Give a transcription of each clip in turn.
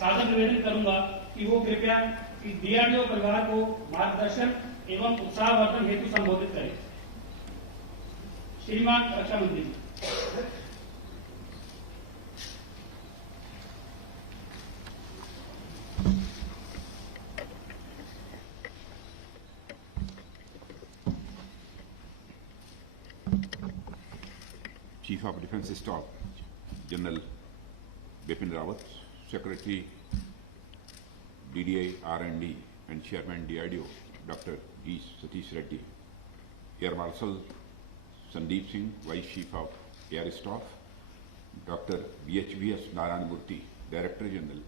सादर निवेदन करूंगा कि वो कृपया डीआरडीओ परिवार को मार्गदर्शन एवं उत्साहवर्धन हेतु संबोधित करें। श्रीमान रक्षा मंत्री जी। Chief of Defence Staff, General Bipin Rawat, Secretary DDI R&D and Chairman DRDO, Dr. G. Satish Reddy, Air Marshal Sandeep Singh, Vice Chief of Air Staff, Dr. VHVS Narayan Murthy, Director General,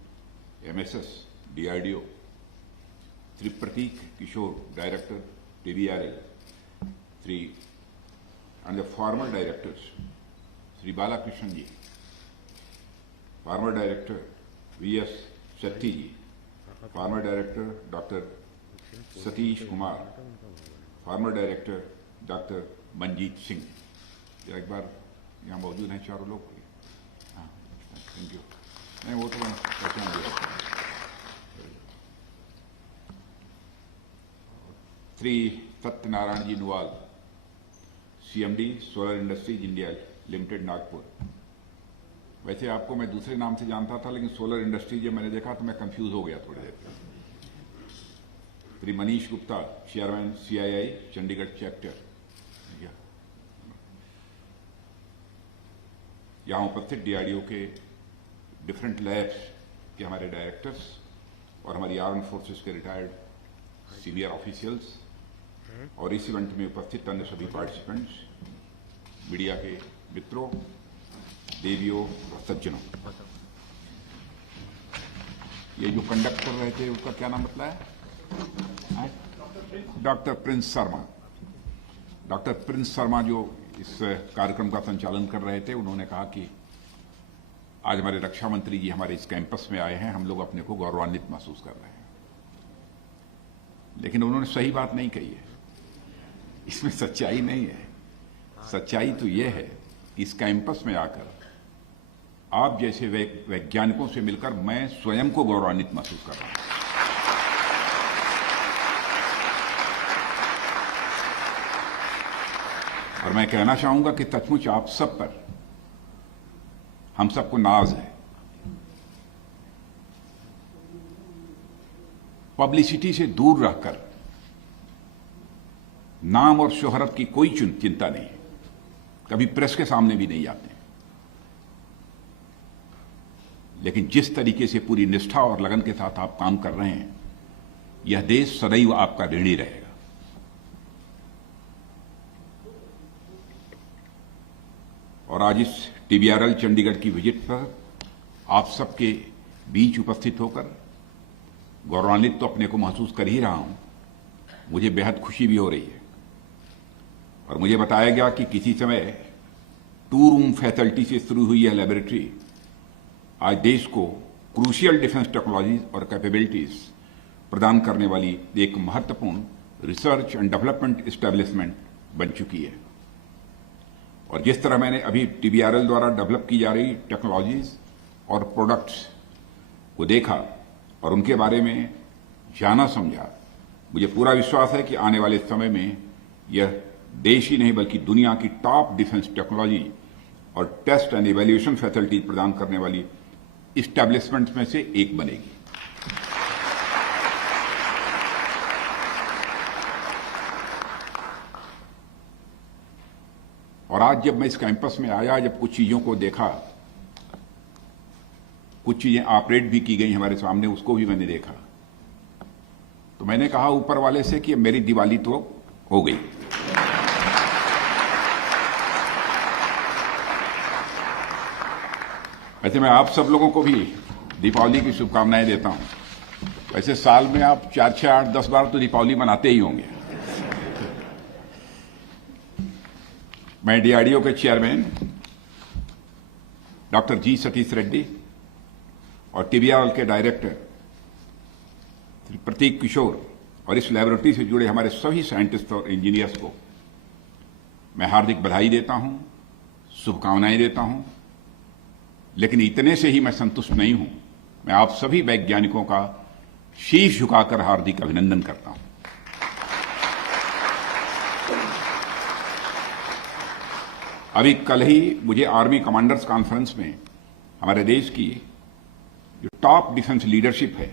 MSS DRDO, Sri Prateek Kishore, Director, TBRL, and the former directors, Sri Balakrishnan ji, former director V.S. Shetty ji, former director Dr. Satish Kumar, former director Dr. Manjeet Singh. एक बार यहाँ मौजूद हैं चारों लोग। हाँ, thank you. नहीं वो तो मैंने पहचान दिया। Shri Satyanarayan ji Nuwal, CMD solar industries India limited Nagpur. वैसे आपको मैं दूसरे नाम से जानता था, लेकिन सोलर इंडस्ट्री जब मैंने देखा तो मैं कंफ्यूज हो गया थोड़ी देर। Shri Manish Gupta, chairman CII Chandigarh chapter. यहाँ उपस्थित DRDO के डिफरेंट लैब्स के हमारे डायरेक्टर्स और हमारी आर्म्ड फोर्सेस के रिटायर्ड सीनियर ऑफिशियल्स और इस इवेंट में उपस्थित अन्य सभी पार्टिसिपेंट्स, मीडिया के मित्रों, देवियों और सज्जनों। ये जो कंडक्ट कर रहे थे उसका क्या नाम बताया? Doctor Prince Sharma. Doctor Prince Sharma जो इस कार्यक्रम का संचालन कर रहे थे, उन्होंने कहा कि आज हमारे रक्षा मंत्री जी हमारे इस कैंपस में आए हैं, हम लोग अपने को गौरवान्वित महसूस कर रहे हैं। लेकिन उन्होंने सही बात नहीं कही है, इसमें सच्चाई नहीं है। सच्चाई तो यह है कि इस कैंपस में आकर आप जैसे वैज्ञानिकों से मिलकर मैं स्वयं को गौरवान्वित महसूस कर रहा हूं। और मैं कहना चाहूंगा कि सचमुच आप सब पर हम सबको नाज है। पब्लिसिटी से दूर रहकर नाम और शोहरत की कोई चिंता नहीं, कभी प्रेस के सामने भी नहीं आते, लेकिन जिस तरीके से पूरी निष्ठा और लगन के साथ आप काम कर रहे हैं, यह देश सदैव आपका ऋणी रहेगा। और आज इस TBRL चंडीगढ़ की विजिट पर आप सबके बीच उपस्थित होकर गौरवान्वित तो अपने को महसूस कर ही रहा हूं, मुझे बेहद खुशी भी हो रही है। और मुझे बताया गया कि किसी समय 2 रूम फैसिलिटी से शुरू हुई यह लेबोरेटरी आज देश को क्रूशियल डिफेंस टेक्नोलॉजीज और कैपेबिलिटीज प्रदान करने वाली एक महत्वपूर्ण रिसर्च एंड डेवलपमेंट एस्टेब्लिशमेंट बन चुकी है। और जिस तरह मैंने अभी TBRL द्वारा डेवलप की जा रही टेक्नोलॉजीज और प्रोडक्ट्स को देखा और उनके बारे में जाना समझा, मुझे पूरा विश्वास है कि आने वाले समय में यह देश ही नहीं बल्कि दुनिया की टॉप डिफेंस टेक्नोलॉजी और टेस्ट एंड इवैल्यूएशन फैसिलिटी प्रदान करने वाली इस्टेब्लिशमेंट में से एक बनेगी। और आज जब मैं इस कैंपस में आया, जब कुछ चीजों को देखा, कुछ चीजें ऑपरेट भी की गई हमारे सामने, उसको भी मैंने देखा, तो मैंने कहा ऊपर वाले से कि मेरी दिवाली तो हो गई। वैसे मैं आप सब लोगों को भी दीपावली की शुभकामनाएं देता हूं। वैसे साल में आप 4, 6, 8, 10 बार तो दीपावली मनाते ही होंगे। मैं DRDO के chairman doctor G. Satish Reddy और TBRL के डायरेक्टर श्री प्रतीक किशोर और इस लैबोरेटरी से जुड़े हमारे सभी साइंटिस्ट और इंजीनियर्स को मैं हार्दिक बधाई देता हूं, शुभकामनाएं देता हूं। लेकिन इतने से ही मैं संतुष्ट नहीं हूं। मैं आप सभी वैज्ञानिकों का शीश झुकाकर हार्दिक अभिनंदन करता हूं। अभी कल ही मुझे आर्मी कमांडर्स कॉन्फ्रेंस में हमारे देश की जो टॉप डिफेंस लीडरशिप है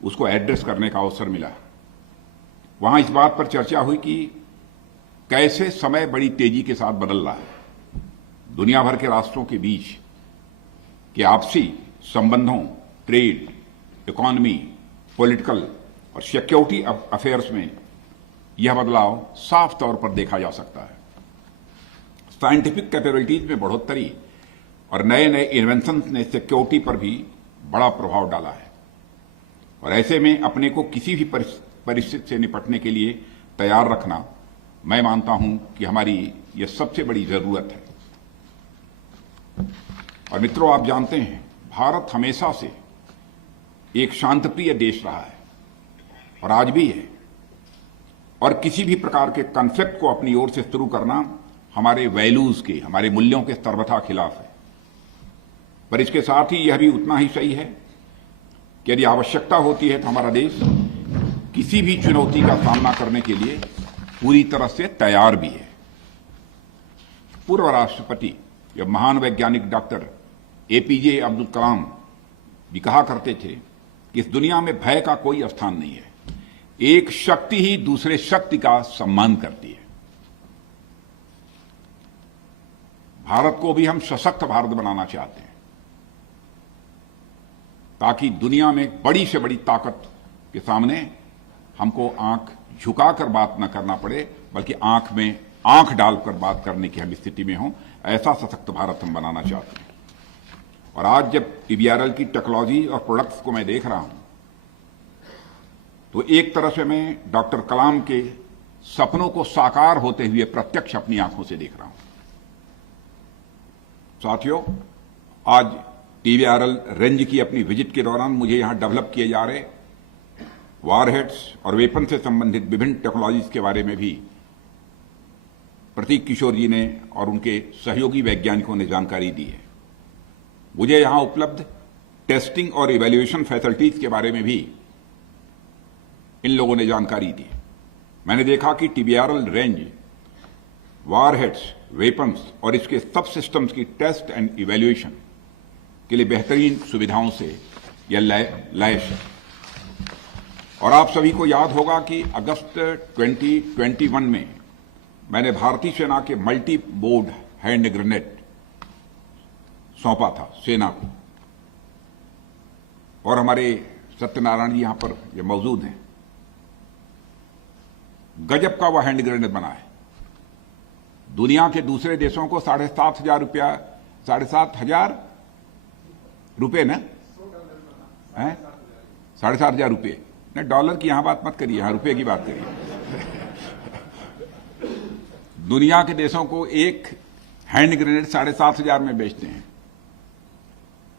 उसको एड्रेस करने का अवसर मिला। वहां इस बात पर चर्चा हुई कि कैसे समय बड़ी तेजी के साथ बदल रहा है। दुनिया भर के राष्ट्रों के बीच के आपसी संबंधों, ट्रेड, इकोनॉमी, पॉलिटिकल और सिक्योरिटी अफेयर्स में यह बदलाव साफ तौर पर देखा जा सकता है। साइंटिफिक कैपेबिलिटीज में बढ़ोतरी और नए नए इन्वेंशन ने सिक्योरिटी पर भी बड़ा प्रभाव डाला है और ऐसे में अपने को किसी भी परिस्थिति से निपटने के लिए तैयार रखना, मैं मानता हूं कि हमारी यह सबसे बड़ी जरूरत है। और मित्रों, आप जानते हैं भारत हमेशा से एक शांतिप्रिय देश रहा है और आज भी है, और किसी भी प्रकार के कॉन्फ्लिक्ट को अपनी ओर से शुरू करना हमारे वैल्यूज के, हमारे मूल्यों के सर्वथा खिलाफ है। पर इसके साथ ही यह भी उतना ही सही है कि यदि आवश्यकता होती है तो हमारा देश किसी भी चुनौती का सामना करने के लिए पूरी तरह से तैयार भी है। पूर्व राष्ट्रपति या महान वैज्ञानिक डॉक्टर एपीजे अब्दुल कलाम भी कहा करते थे कि इस दुनिया में भय का कोई स्थान नहीं है, एक शक्ति ही दूसरे शक्ति का सम्मान करती है। भारत को भी हम सशक्त भारत बनाना चाहते हैं ताकि दुनिया में बड़ी से बड़ी ताकत के सामने हमको आंख झुकाकर बात न करना पड़े, बल्कि आंख में आंख डालकर बात करने की हम स्थिति में हों। ऐसा सशक्त भारत हम बनाना चाहते हैं। और आज जब टीबीआरएल की टेक्नोलॉजी और प्रोडक्ट्स को मैं देख रहा हूं तो एक तरह से मैं डॉक्टर कलाम के सपनों को साकार होते हुए प्रत्यक्ष अपनी आंखों से देख रहा हूं। साथियों, आज टीबीआरएल रेंज की अपनी विजिट के दौरान मुझे यहां डेवलप किए जा रहे वारहेड्स और वेपन से संबंधित विभिन्न टेक्नोलॉजीज के बारे में भी प्रतीक किशोर जी ने और उनके सहयोगी वैज्ञानिकों ने जानकारी दी है। मुझे यहां उपलब्ध टेस्टिंग और इवैल्यूएशन फैसिलिटीज के बारे में भी इन लोगों ने जानकारी दी। मैंने देखा कि टीबीआरएल रेंज वारहेड्स, वेपन्स और इसके सब सिस्टम्स की टेस्ट एंड इवैल्यूएशन के लिए बेहतरीन सुविधाओं से यह लैस है। और आप सभी को याद होगा कि अगस्त 2021 में मैंने भारतीय सेना के मल्टी बोर्ड हैंड ग्रेनेड सौंपा था सेना को, और हमारे सत्यनारायण जी यहां पर ये मौजूद हैं। गजब का वह हैंड ग्रेनेड बना है। दुनिया के दूसरे देशों को 7,500 रुपए ना, 7,500 रुपये न, डॉलर की यहां बात मत करिए, यहां रुपए की बात करिए। दुनिया के देशों को एक हैंड ग्रेनेड 7,500 में बेचते हैं,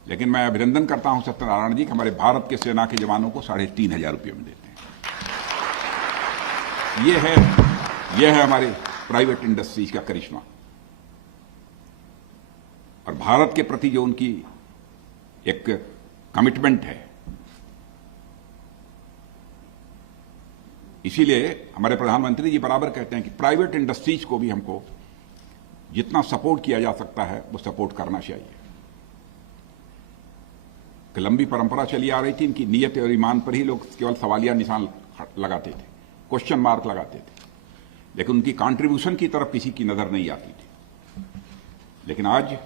लेकिन मैं अभिनंदन करता हूं सत्यनारायण जी कि हमारे भारत के सेना के जवानों को 3,500 रुपये में देते हैं। यह है हमारे प्राइवेट इंडस्ट्रीज का करिश्मा और भारत के प्रति जो उनकी एक कमिटमेंट है। इसीलिए हमारे प्रधानमंत्री जी बराबर कहते हैं कि प्राइवेट इंडस्ट्रीज को भी हमको जितना सपोर्ट किया जा सकता है वो सपोर्ट करना चाहिए। कि लंबी परंपरा चली आ रही थी इनकी नीयत और ईमान पर ही लोग केवल सवालिया निशान लगाते थे, क्वेश्चन मार्क लगाते थे, लेकिन उनकी कंट्रीब्यूशन की तरफ किसी की नजर नहीं आती थी। लेकिन आज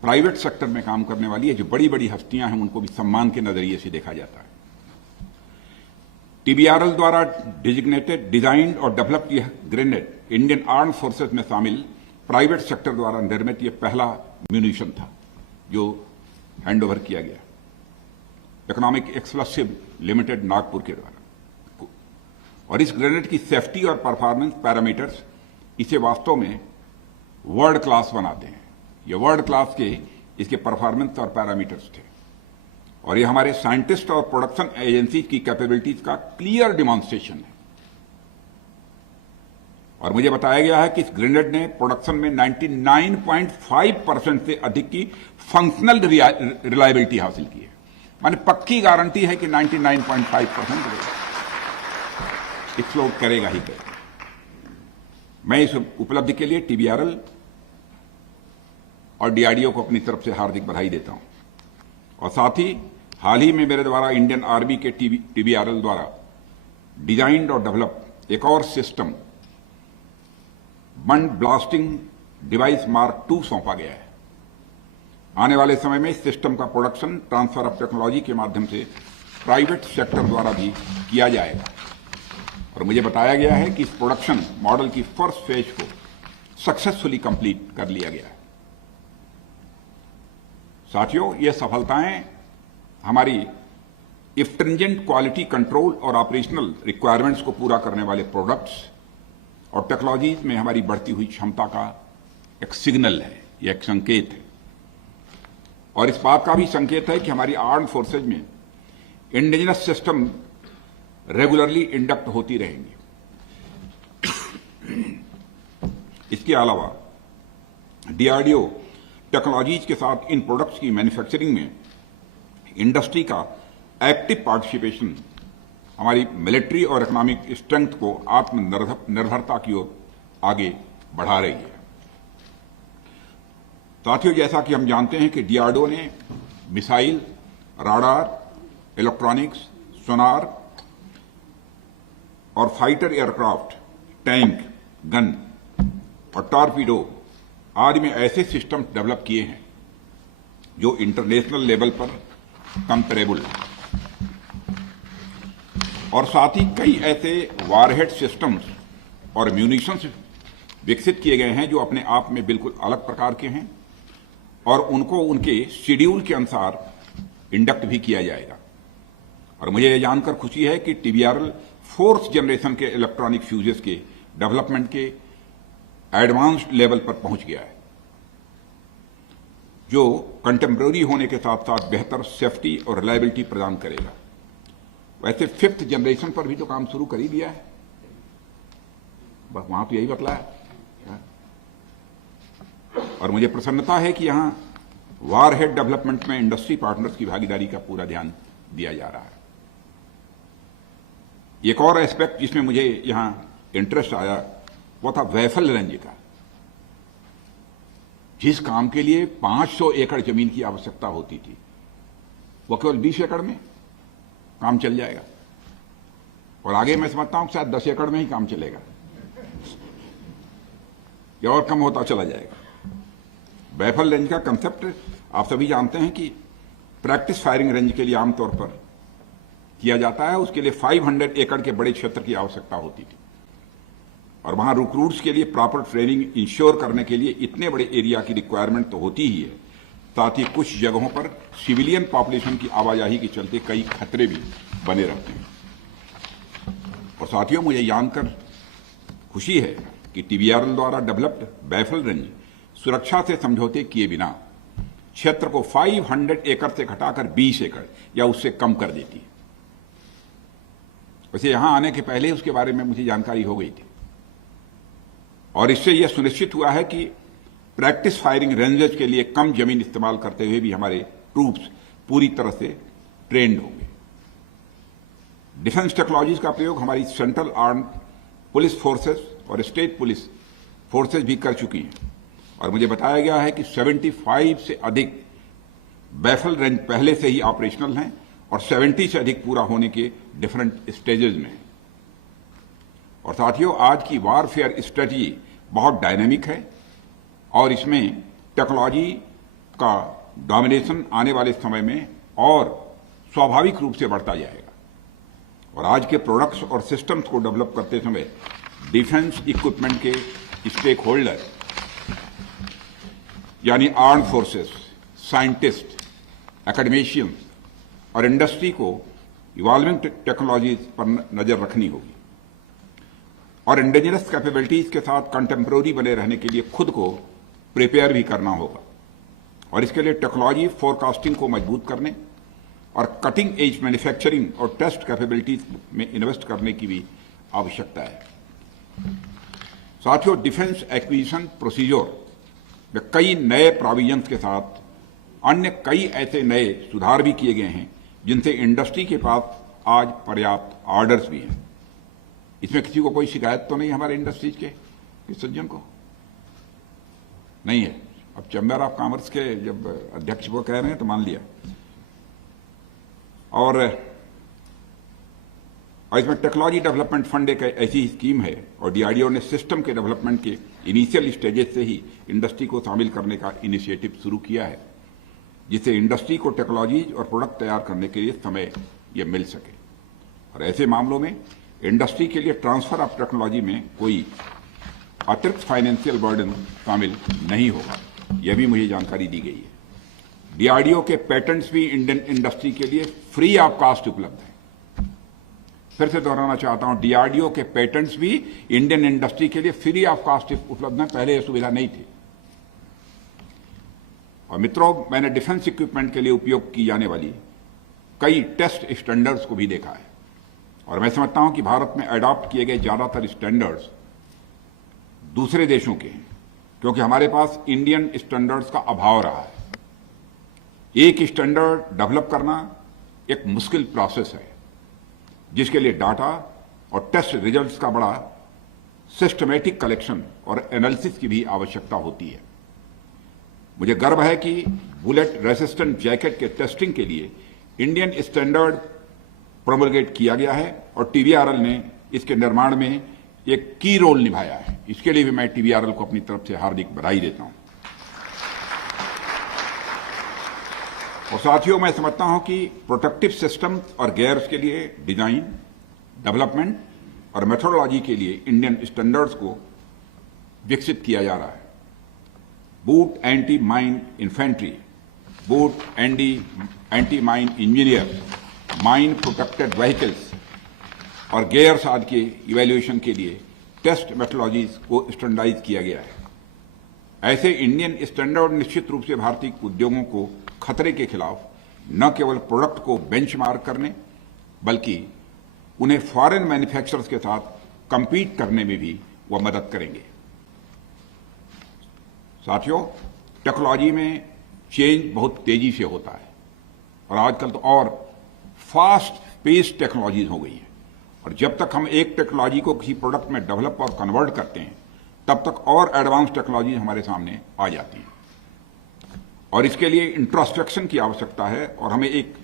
प्राइवेट सेक्टर में काम करने वाली ये जो बड़ी बड़ी हस्तियां हैं उनको भी सम्मान के नजरिए से देखा जाता है। टीबीआरएल द्वारा डिजिग्नेटेड, डिजाइन और डेवलप यह ग्रेनेड इंडियन आर्म फोर्सेस में शामिल प्राइवेट सेक्टर द्वारा निर्मित यह पहला म्यूनिशन था जो हैंडओवर किया गया इकोनॉमिक एक्सप्लोसिव लिमिटेड नागपुर के द्वारा। और इस ग्रेनेड की सेफ्टी और परफॉर्मेंस पैरामीटर्स इसे वास्तव में वर्ल्ड क्लास बनाते हैं। ये वर्ल्ड क्लास के इसके परफॉर्मेंस और पैरामीटर्स थे और ये हमारे साइंटिस्ट और प्रोडक्शन एजेंसी की कैपेबिलिटीज का क्लियर डिमॉन्स्ट्रेशन है। और मुझे बताया गया है कि इस ग्रेनेड ने प्रोडक्शन में 99.5% से अधिक की फंक्शनल रिलायबिलिटी हासिल की है। माने पक्की गारंटी है कि 99.5% एक्सप्लोड करेगा ही करेगा। मैं इस उपलब्धि के लिए टीबीआरएल और डीआरडीओ को अपनी तरफ से हार्दिक बधाई देता हूं। और साथ ही हाल ही में मेरे द्वारा इंडियन आर्मी के टीबीआरएल द्वारा डिजाइंड और डेवलप एक और सिस्टम बंड ब्लास्टिंग डिवाइस मार्क 2 सौंपा गया है। आने वाले समय में इस सिस्टम का प्रोडक्शन ट्रांसफर ऑफ टेक्नोलॉजी के माध्यम से प्राइवेट सेक्टर द्वारा भी किया जाएगा और मुझे बताया गया है कि इस प्रोडक्शन मॉडल की फर्स्ट फेज को सक्सेसफुली कंप्लीट कर लिया गया है। साथियों, ये सफलताएं हमारी स्ट्रिंजेंट क्वालिटी कंट्रोल और ऑपरेशनल रिक्वायरमेंट्स को पूरा करने वाले प्रोडक्ट्स और टेक्नोलॉजीज में हमारी बढ़ती हुई क्षमता का एक सिग्नल है, यह एक संकेत है। और इस बात का भी संकेत है कि हमारी आर्म्ड फोर्सेज में इंडिजिनस सिस्टम रेगुलरली इंडक्ट होती रहेंगी। इसके अलावा डीआरडीओ टेक्नोलॉजीज के साथ इन प्रोडक्ट्स की मैन्युफैक्चरिंग में इंडस्ट्री का एक्टिव पार्टिसिपेशन हमारी मिलिट्री और इकोनॉमिक स्ट्रेंथ को आत्मनिर्भरता की ओर आगे बढ़ा रही है। साथियों, जैसा कि हम जानते हैं कि डीआरडीओ ने मिसाइल, राडार, इलेक्ट्रॉनिक्स, सोनार और फाइटर एयरक्राफ्ट, टैंक, गन और टॉर्पीडो आदि में ऐसे सिस्टम डेवलप किए हैं जो इंटरनेशनल लेवल पर कंपेरेबल है। और साथ ही कई ऐसे वारहेड सिस्टम्स और म्यूनिशंस विकसित किए गए हैं जो अपने आप में बिल्कुल अलग प्रकार के हैं और उनको उनके शेड्यूल के अनुसार इंडक्ट भी किया जाएगा। और मुझे यह जानकर खुशी है कि टीबीआरएल 4th जनरेशन के इलेक्ट्रॉनिक फ्यूजेस के डेवलपमेंट के एडवांस्ड लेवल पर पहुंच गया है, जो कंटेम्प्रेरी होने के साथ साथ बेहतर सेफ्टी और रिलायबिलिटी प्रदान करेगा। वैसे 5th जनरेशन पर भी तो काम शुरू कर ही दिया है, बस वहां तो यही बतलाया। और मुझे प्रसन्नता है कि यहां वारहेड डेवलपमेंट में इंडस्ट्री पार्टनर्स की भागीदारी का पूरा ध्यान दिया जा रहा है। एक और एस्पेक्ट जिसमें मुझे यहां इंटरेस्ट आया वो था वेफल रेंज का। जिस काम के लिए 500 एकड़ जमीन की आवश्यकता होती थी, वो केवल 20 एकड़ में काम चल जाएगा। और आगे मैं समझता हूं शायद 10 एकड़ में ही काम चलेगा या और कम होता चला जाएगा। वेफल रेंज का कंसेप्ट आप सभी जानते हैं कि प्रैक्टिस फायरिंग रेंज के लिए आमतौर पर किया जाता है। उसके लिए 500 एकड़ के बड़े क्षेत्र की आवश्यकता होती थी और वहां रिक्रूट्स के लिए प्रॉपर ट्रेनिंग इंश्योर करने के लिए इतने बड़े एरिया की रिक्वायरमेंट तो होती ही है। साथ ही कुछ जगहों पर सिविलियन पॉपुलेशन की आवाजाही के चलते कई खतरे भी बने रहते हैं। और साथियों, मुझे जानकर खुशी है कि टीबीआरएल द्वारा डेवलप्ड वेफल रेंज सुरक्षा से समझौते किए बिना क्षेत्र को 500 एकड़ से घटाकर 20 एकड़ या उससे कम कर देती है। वैसे यहां आने के पहले उसके बारे में मुझे जानकारी हो गई थी और इससे यह सुनिश्चित हुआ है कि प्रैक्टिस फायरिंग रेंजेस के लिए कम जमीन इस्तेमाल करते हुए भी हमारे ट्रूप्स पूरी तरह से ट्रेंड होंगे। डिफेंस टेक्नोलॉजीज का प्रयोग हमारी सेंट्रल आर्म्ड पुलिस फोर्सेस और स्टेट पुलिस फोर्सेस भी कर चुकी हैं और मुझे बताया गया है कि 75 से अधिक वेफल रेंज पहले से ही ऑपरेशनल हैं और 70 से अधिक पूरा होने के डिफरेंट स्टेजेस में हैं। और साथियों, आज की वारफेयर स्ट्रेटजी बहुत डायनेमिक है और इसमें टेक्नोलॉजी का डोमिनेशन आने वाले समय में और स्वाभाविक रूप से बढ़ता जाएगा। और आज के प्रोडक्ट्स और सिस्टम्स को डेवलप करते समय डिफेंस इक्विपमेंट के स्टेक होल्डर यानी आर्म्ड फोर्सेस, साइंटिस्ट, एकेडमिशियंस और इंडस्ट्री को इवॉल्विंग टेक्नोलॉजीज पर नजर रखनी होगी और इंडिजिनस कैपेबिलिटीज के साथ कंटेम्प्रेरी बने रहने के लिए खुद को प्रिपेयर भी करना होगा। और इसके लिए टेक्नोलॉजी फोरकास्टिंग को मजबूत करने और कटिंग एज मैन्युफैक्चरिंग और टेस्ट कैपेबिलिटीज में इन्वेस्ट करने की भी आवश्यकता है। साथियों, डिफेंस एक्विजिशन प्रोसीजर में कई नए प्रोविजंस के साथ अन्य कई ऐसे नए सुधार भी किए गए हैं जिनसे इंडस्ट्री के पास आज पर्याप्त ऑर्डर्स भी हैं। इसमें किसी को कोई शिकायत तो नहीं हमारे इंडस्ट्रीज के किस सज्जन को नहीं है। अब चैम्बर ऑफ कॉमर्स के जब अध्यक्ष वो कह रहे हैं तो मान लिया। और इसमें टेक्नोलॉजी डेवलपमेंट फंड एक ऐसी स्कीम है और डीआरडीओ ने सिस्टम के डेवलपमेंट के इनिशियल स्टेजेस से ही इंडस्ट्री को शामिल करने का इनिशिएटिव शुरू किया है, जिससे इंडस्ट्री को टेक्नोलॉजी और प्रोडक्ट तैयार करने के लिए समय यह मिल सके। और ऐसे मामलों में इंडस्ट्री के लिए ट्रांसफर ऑफ टेक्नोलॉजी में कोई अतिरिक्त फाइनेंशियल बर्डन शामिल नहीं होगा, यह भी मुझे जानकारी दी गई है। डीआरडीओ के पेटेंट्स भी इंडियन इंडस्ट्री के लिए फ्री ऑफ कॉस्ट उपलब्ध है। फिर से दोहराना चाहता हूं, डीआरडीओ के पेटेंट्स भी इंडियन इंडस्ट्री के लिए फ्री ऑफ कॉस्ट उपलब्ध है। पहले यह सुविधा नहीं थी। और मित्रों, मैंने डिफेंस इक्विपमेंट के लिए उपयोग की जाने वाली कई टेस्ट स्टैंडर्ड्स को भी देखा है और मैं समझता हूं कि भारत में अडॉप्ट किए गए ज्यादातर स्टैंडर्ड्स दूसरे देशों के हैं, क्योंकि हमारे पास इंडियन स्टैंडर्ड्स का अभाव रहा है। एक स्टैंडर्ड डेवलप करना एक मुश्किल प्रोसेस है, जिसके लिए डाटा और टेस्ट रिजल्ट्स का बड़ा सिस्टमैटिक कलेक्शन और एनालिसिस की भी आवश्यकता होती है। मुझे गर्व है कि बुलेट रेसिस्टेंट जैकेट के टेस्टिंग के लिए इंडियन स्टैंडर्ड प्रोमलगेट किया गया है और टीबीआरएल ने इसके निर्माण में एक की रोल निभाया है। इसके लिए भी मैं टीबीआरएल को अपनी तरफ से हार्दिक बधाई देता हूं। और साथियों, मैं समझता हूं कि प्रोटेक्टिव सिस्टम और गेयर्स के लिए डिजाइन, डेवलपमेंट और मेथोडोलॉजी के लिए इंडियन स्टैंडर्ड्स को विकसित किया जा रहा है। Boot anti mine infantry, boot anti mine engineer, mine protected vehicles और गेयर्स आदि के इवैल्यूएशन के लिए टेस्ट मेथोडोलॉजीज को स्टैंडर्डाइज किया गया है। ऐसे इंडियन स्टैंडर्ड निश्चित रूप से भारतीय उद्योगों को खतरे के खिलाफ न केवल प्रोडक्ट को बेंचमार्क करने बल्कि उन्हें फॉरेन मैन्युफैक्चरर्स के साथ कंपीट करने में भी वह मदद करेंगे। साथियों, टेक्नोलॉजी में चेंज बहुत तेजी से होता है और आजकल तो और फास्ट पेस टेक्नोलॉजीज हो गई है और जब तक हम एक टेक्नोलॉजी को किसी प्रोडक्ट में डेवलप और कन्वर्ट करते हैं तब तक और एडवांस टेक्नोलॉजी हमारे सामने आ जाती है और इसके लिए इंट्रोस्पेक्शन की आवश्यकता है और हमें एक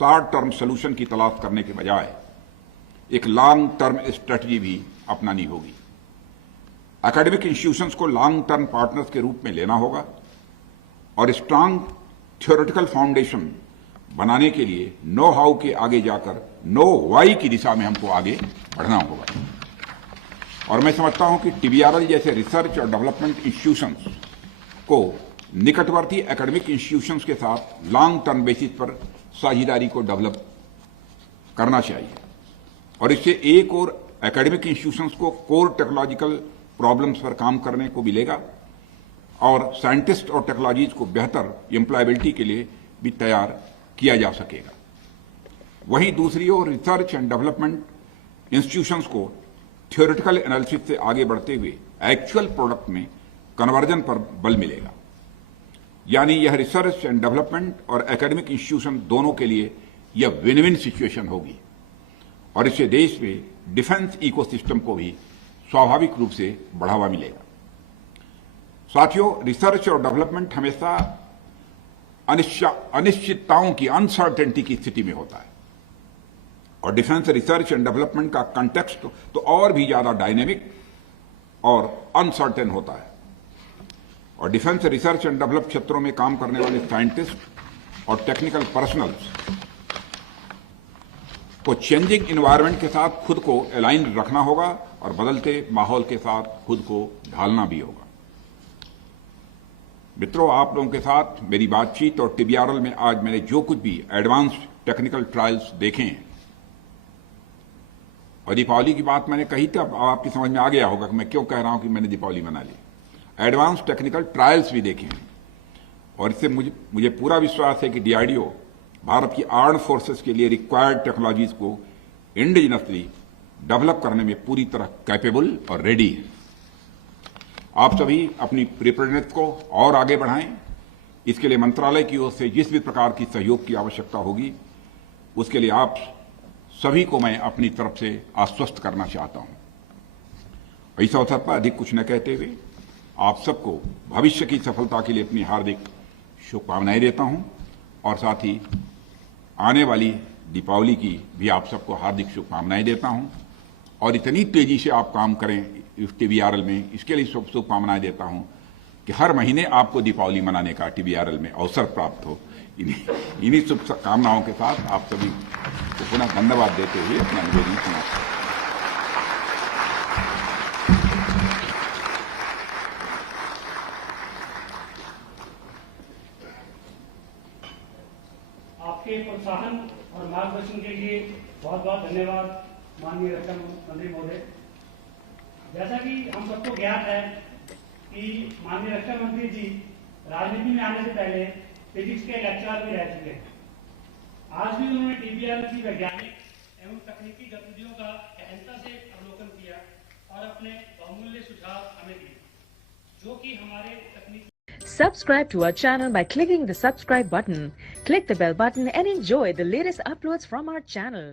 शॉर्ट टर्म सोल्यूशन की तलाश करने के बजाय एक लॉन्ग टर्म स्ट्रेटजी भी अपनानी होगी। एकेडमिक इंस्टीट्यूशंस को लॉन्ग टर्म पार्टनर्स के रूप में लेना होगा और स्ट्रांग थ्योरेटिकल फाउंडेशन बनाने के लिए नो हाउ के आगे जाकर नो वाई की दिशा में हमको आगे बढ़ना होगा। और मैं समझता हूं कि टीबीआरएल जैसे रिसर्च और डेवलपमेंट इंस्टीट्यूशंस को निकटवर्ती एकेडमिक इंस्टीट्यूशंस के साथ लॉन्ग टर्म बेसिस पर साझेदारी को डेवलप करना चाहिए और इससे एक और एकेडमिक इंस्टीट्यूशंस को कोर टेक्नोलॉजिकल प्रॉब्लम्स पर काम करने को मिलेगा और साइंटिस्ट और टेक्नोलॉजीज को बेहतर एम्प्लॉयबिलिटी के लिए भी तैयार किया जा सकेगा। वहीं दूसरी ओर रिसर्च एंड डेवलपमेंट इंस्टीट्यूशंस को थ्योरेटिकल एनालिसिस से आगे बढ़ते हुए एक्चुअल प्रोडक्ट में कन्वर्जन पर बल मिलेगा। यानी यह रिसर्च एंड डेवलपमेंट और एकेडमिक इंस्टीट्यूशन दोनों के लिए यह विन विन सिचुएशन होगी और इससे देश में डिफेंस इकोसिस्टम को भी स्वाभाविक रूप से बढ़ावा मिलेगा। साथियों, रिसर्च और डेवलपमेंट हमेशा अनिश्चितताओं की अनसर्टेनिटी की स्थिति में होता है और डिफेंस रिसर्च एंड डेवलपमेंट का कंटेक्स्ट तो और भी ज्यादा डायनेमिक और अनसर्टेन होता है और डिफेंस रिसर्च एंड डेवलप क्षेत्रों में काम करने वाले साइंटिस्ट और टेक्निकल पर्सनल्स को चेंजिंग एनवायरनमेंट के साथ खुद को अलाइन रखना होगा और बदलते माहौल के साथ खुद को ढालना भी होगा। मित्रों, आप लोगों के साथ मेरी बातचीत और टीबीआरएल में आज मैंने जो कुछ भी एडवांस्ड टेक्निकल ट्रायल्स देखे हैं और दीपावली की बात मैंने कही थी, अब आपकी समझ में आ गया होगा कि मैं क्यों कह रहा हूं कि मैंने दीपावली मना ली। एडवांस टेक्निकल ट्रायल्स भी देखे हैं और इससे मुझे पूरा विश्वास है कि डीआरडीओ भारत की आर्म्ड फोर्सेस के लिए रिक्वायर्ड टेक्नोलॉजीज को इंडिजिनसली डेवलप करने में पूरी तरह कैपेबल और रेडी है। आप सभी अपनी प्रिपेयर्डनेस को और आगे बढ़ाएं। इसके लिए मंत्रालय की ओर से जिस भी प्रकार की सहयोग की आवश्यकता होगी उसके लिए आप सभी को मैं अपनी तरफ से आश्वस्त करना चाहता हूं। इस अवसर पर अधिक कुछ न कहते हुए आप सबको भविष्य की सफलता के लिए अपनी हार्दिक शुभकामनाएं देता हूं और साथ ही आने वाली दीपावली की भी आप सबको हार्दिक शुभकामनाएं देता हूं और इतनी तेजी से आप काम करें इस टीबीआरएल में, इसके लिए शुभकामनाएं देता हूं कि हर महीने आपको दीपावली मनाने का टीबीआरएल में अवसर प्राप्त हो। इन्हीं शुभकामनाओं के साथ आप सभी को पुनः धन्यवाद देते हुए अपना निवेदन समाप्त करता हूं। आपके प्रोत्साहन और मार्गदर्शन के लिए बहुत बहुत धन्यवाद माननीय रक्षा मंत्री महोदय। जैसा कि हम सबको ज्ञात है कि माननीय रक्षा मंत्री जी राजनीति में आने से पहले फिजिक्स के लेक्चरर भी रह चुके हैं। आज भी उन्होंने टीबीआरएल की वैज्ञानिक एवं तकनीकी गतिविधियों का गहनता से अवलोकन किया और अपने बहुमूल्य सुझाव हमें दिए, जो कि हमारे तकनीकी। Subscribe to our channel by clicking the subscribe button. Click the bell button and enjoy the latest uploads from our channel.